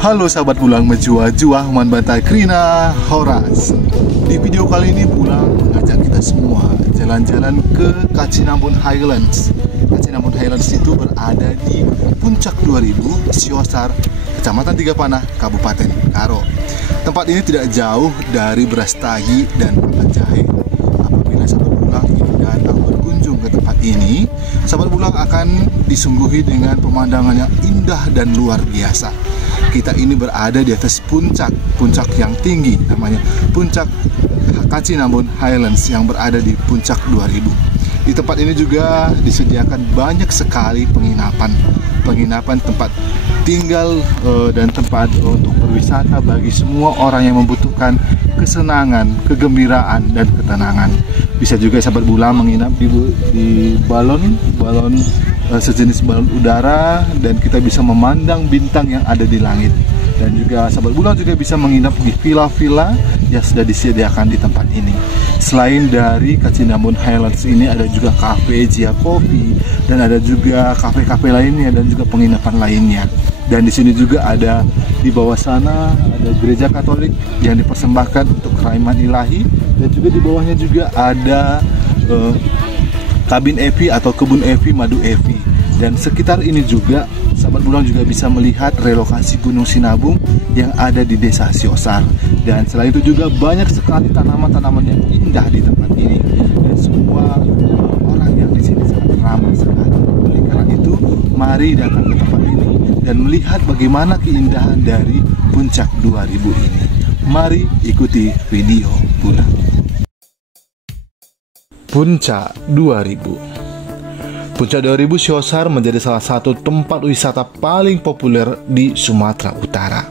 Halo sahabat Bulang Menjua-jua, Man Bantai Krina Horas. Di video kali ini Bulang mengajak kita semua jalan-jalan ke Kacinambon Highlands. Kacinambon Highlands itu berada di Puncak 2000, Siosar, Kecamatan Tigapanah, Kabupaten Karo. Tempat ini tidak jauh dari Brastagi dan Pangkajahe. Apabila sahabat Bulang ingin datang berkunjung ke tempat ini, sahabat Bulang akan disungguhi dengan pemandangan yang indah dan luar biasa. Kita ini berada di atas puncak yang tinggi, namanya Puncak Kacinambon Highlands yang berada di Puncak 2000. Di tempat ini juga disediakan banyak sekali penginapan tempat tinggal dan tempat untuk berwisata bagi semua orang yang membutuhkan kesenangan, kegembiraan, dan ketenangan. Bisa juga sahabat Bulang menginap di balon sejenis balon udara, dan kita bisa memandang bintang yang ada di langit. Dan juga sahabat Bulang juga bisa menginap di villa-villa yang sudah disediakan di tempat ini. Selain dari Kacinambon Highlands ini, ada juga cafe Jia Coffee, dan ada juga kafe-kafe lainnya dan juga penginapan lainnya. Dan di sini juga ada, di bawah sana ada gereja Katolik yang dipersembahkan untuk keraiman ilahi, dan juga di bawahnya juga ada kabin Evi atau kebun Evi, madu Evi. Dan sekitar ini juga sahabat Bulang juga bisa melihat relokasi Gunung Sinabung yang ada di Desa Siosar. Dan selain itu juga banyak sekali tanaman-tanaman yang indah di tempat ini, dan semua orang yang di sini sangat ramah sekali. Oleh karena itu, mari datang ke tempat ini dan melihat bagaimana keindahan dari Puncak 2000 ini. Mari ikuti video Bulang. Puncak 2000. Puncak 2000 Siosar menjadi salah satu tempat wisata paling populer di Sumatera Utara.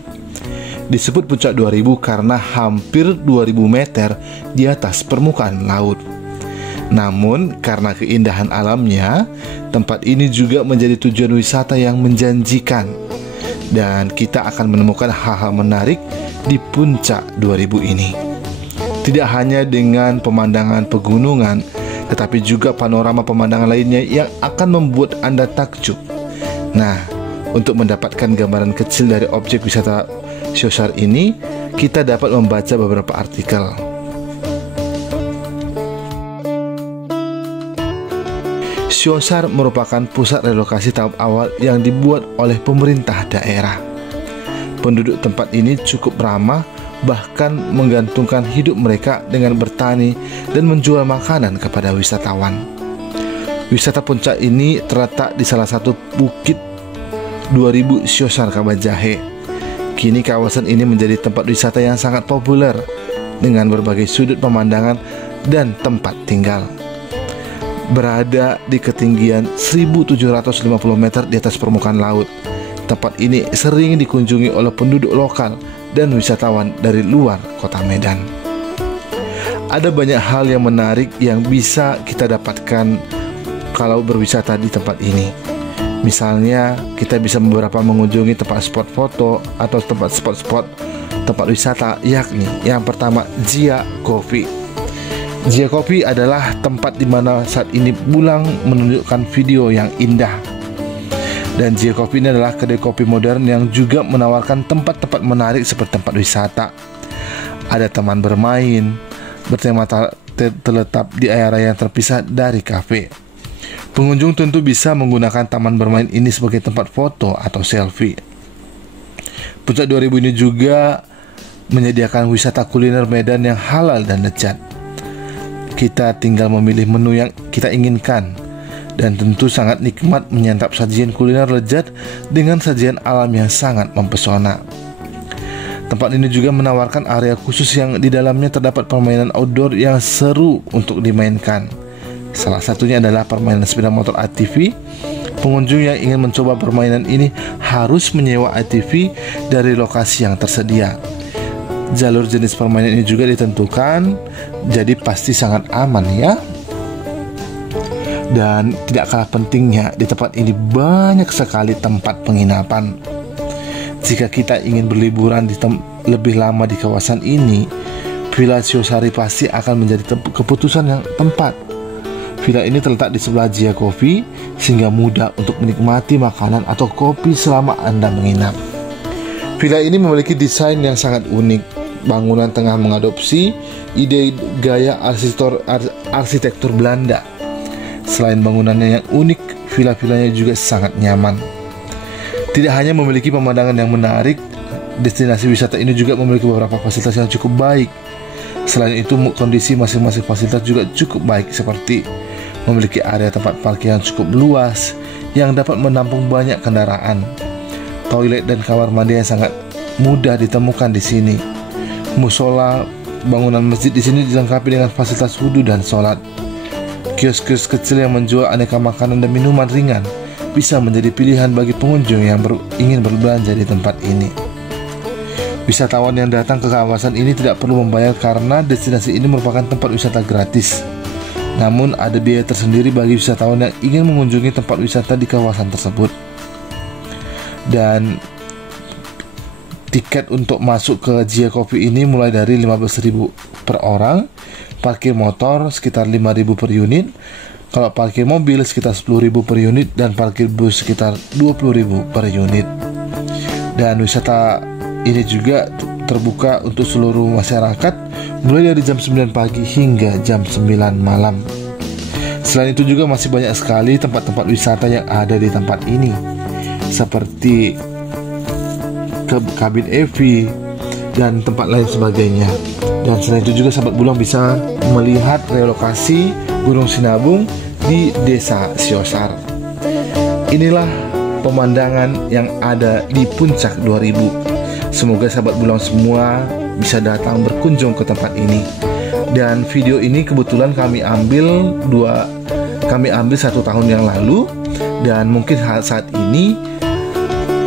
Disebut Puncak 2000 karena hampir 2000 meter di atas permukaan laut. Namun karena keindahan alamnya, tempat ini juga menjadi tujuan wisata yang menjanjikan. Dan kita akan menemukan hal-hal menarik di Puncak 2000 ini. Tidak hanya dengan pemandangan pegunungan, tetapi juga panorama pemandangan lainnya yang akan membuat Anda takjub. Nah, untuk mendapatkan gambaran kecil dari objek wisata Siosar ini, kita dapat membaca beberapa artikel. Siosar merupakan pusat relokasi tahap awal yang dibuat oleh pemerintah daerah. Penduduk tempat ini cukup ramah, bahkan menggantungkan hidup mereka dengan bertani dan menjual makanan kepada wisatawan. Wisata puncak ini terletak di salah satu bukit 2000 Siosar Kabajahe. Kini kawasan ini menjadi tempat wisata yang sangat populer dengan berbagai sudut pemandangan dan tempat tinggal. Berada di ketinggian 1750 meter di atas permukaan laut, tempat ini sering dikunjungi oleh penduduk lokal dan wisatawan dari luar kota Medan. Ada banyak hal yang menarik yang bisa kita dapatkan kalau berwisata di tempat ini. Misalnya, kita bisa beberapa mengunjungi tempat spot foto atau tempat wisata, yakni yang pertama Jia Coffee. Jia Coffee adalah tempat di mana saat ini Bulang menunjukkan video yang indah. Dan Jia Coffee ini adalah kedai kopi modern yang juga menawarkan tempat-tempat menarik seperti tempat wisata. Ada taman bermain bertema terletak di area yang terpisah dari kafe. Pengunjung tentu bisa menggunakan taman bermain ini sebagai tempat foto atau selfie. Puncak 2000 ini juga menyediakan wisata kuliner Medan yang halal dan lezat. Kita tinggal memilih menu yang kita inginkan, dan tentu sangat nikmat menyantap sajian kuliner lezat dengan sajian alam yang sangat mempesona. Tempat ini juga menawarkan area khusus yang di dalamnya terdapat permainan outdoor yang seru untuk dimainkan. Salah satunya adalah permainan sepeda motor ATV. Pengunjung yang ingin mencoba permainan ini harus menyewa ATV dari lokasi yang tersedia. Jalur jenis permainan ini juga ditentukan, jadi pasti sangat aman ya. Dan tidak kalah pentingnya, di tempat ini banyak sekali tempat penginapan. Jika kita ingin berliburan lebih lama di kawasan ini, Villa Siosari pasti akan menjadi keputusan yang tepat. Villa ini terletak di sebelah Jia Coffee, sehingga mudah untuk menikmati makanan atau kopi selama Anda menginap. Villa ini memiliki desain yang sangat unik. Bangunan tengah mengadopsi ide gaya arsitektur Belanda. Selain bangunannya yang unik, villa-villanya juga sangat nyaman. Tidak hanya memiliki pemandangan yang menarik, destinasi wisata ini juga memiliki beberapa fasilitas yang cukup baik. Selain itu, kondisi masing-masing fasilitas juga cukup baik, seperti memiliki area tempat parkir yang cukup luas yang dapat menampung banyak kendaraan. Toilet dan kamar mandi yang sangat mudah ditemukan di sini. Musola, bangunan masjid di sini dilengkapi dengan fasilitas wudhu dan sholat. Kios-kios kecil yang menjual aneka makanan dan minuman ringan bisa menjadi pilihan bagi pengunjung yang ingin berbelanja di tempat ini. Wisatawan yang datang ke kawasan ini tidak perlu membayar karena destinasi ini merupakan tempat wisata gratis. Namun ada biaya tersendiri bagi wisatawan yang ingin mengunjungi tempat wisata di kawasan tersebut. Dan tiket untuk masuk ke Jia Coffee ini mulai dari 15.000 per orang, parkir motor sekitar 5.000 per unit, kalau parkir mobil sekitar 10.000 per unit, dan parkir bus sekitar 20.000 per unit. Dan wisata ini juga terbuka untuk seluruh masyarakat mulai dari jam 9 pagi hingga jam 9 malam. Selain itu juga masih banyak sekali tempat-tempat wisata yang ada di tempat ini, seperti kabin EV dan tempat lain sebagainya. Dan selain itu juga sahabat Bulang bisa melihat relokasi Gunung Sinabung di Desa Siosar. Inilah pemandangan yang ada di Puncak 2000. Semoga sahabat Bulang semua bisa datang berkunjung ke tempat ini. Dan video ini kebetulan kami ambil 1 tahun yang lalu, dan mungkin saat ini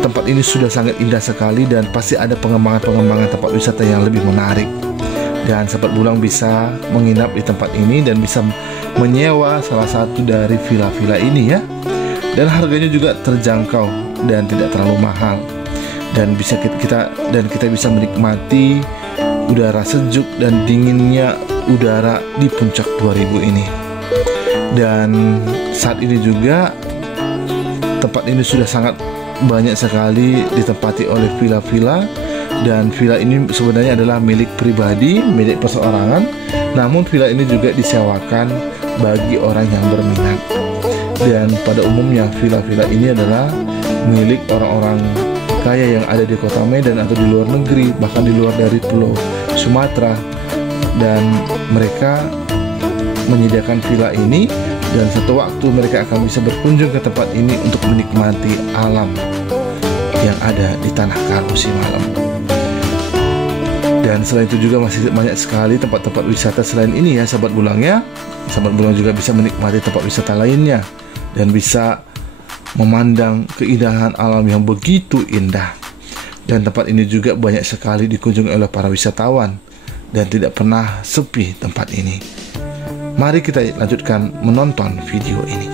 tempat ini sudah sangat indah sekali dan pasti ada pengembangan tempat wisata yang lebih menarik. Dan sahabat Bulang bisa menginap di tempat ini dan bisa menyewa salah satu dari villa-villa ini ya. Dan harganya juga terjangkau dan tidak terlalu mahal. Dan kita bisa menikmati udara sejuk dan dinginnya udara di Puncak 2000 ini. Dan saat ini juga tempat ini sudah sangat banyak sekali ditempati oleh villa-villa, dan villa ini sebenarnya adalah milik pribadi, milik perseorangan. Namun villa ini juga disewakan bagi orang yang berminat. Dan pada umumnya villa-villa ini adalah milik orang-orang kaya yang ada di Kota Medan atau di luar negeri, bahkan di luar dari Pulau Sumatera. Dan mereka menyediakan villa ini, dan satu waktu mereka akan bisa berkunjung ke tempat ini untuk menikmati alam yang ada di Tanah Karo Simalem. Dan selain itu juga masih banyak sekali tempat-tempat wisata selain ini ya sahabat Bulang ya. Sahabat Bulang juga bisa menikmati tempat wisata lainnya dan bisa memandang keindahan alam yang begitu indah. Dan tempat ini juga banyak sekali dikunjungi oleh para wisatawan dan tidak pernah sepi tempat ini. Mari kita lanjutkan menonton video ini.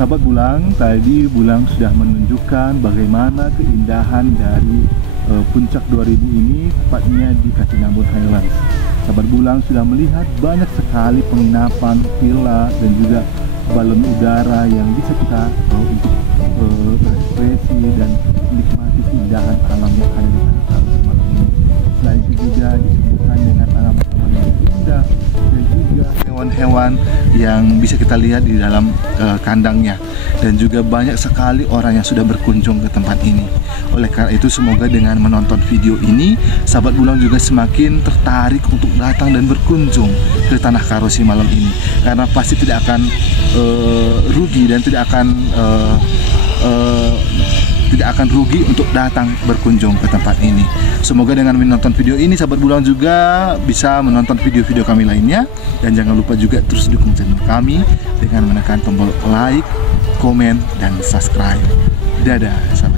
Sahabat Bulang, tadi Bulang sudah menunjukkan bagaimana keindahan dari Puncak 2000 ini, tepatnya di Katinabun Highlands. Sahabat Bulang sudah melihat banyak sekali penginapan, villa, dan juga balon udara yang bisa kita untuk berekspresi dan menikmati keindahan alam yang ada di Tanah Karo Simalem ini. Selain itu juga disebutkan dengan tanaman-tanaman yang indah dan juga hewan-hewan yang bisa kita lihat di dalam kandangnya. Dan juga banyak sekali orang yang sudah berkunjung ke tempat ini. Oleh karena itu semoga dengan menonton video ini sahabat Bulang juga semakin tertarik untuk datang dan berkunjung ke Tanah Karo Simalem ini, karena pasti tidak akan rugi dan tidak akan rugi untuk datang berkunjung ke tempat ini. Semoga dengan menonton video ini sahabat Bulang juga bisa menonton video-video kami lainnya, dan jangan lupa juga terus dukung channel kami dengan menekan tombol like, komen, dan subscribe. Dadah sahabat.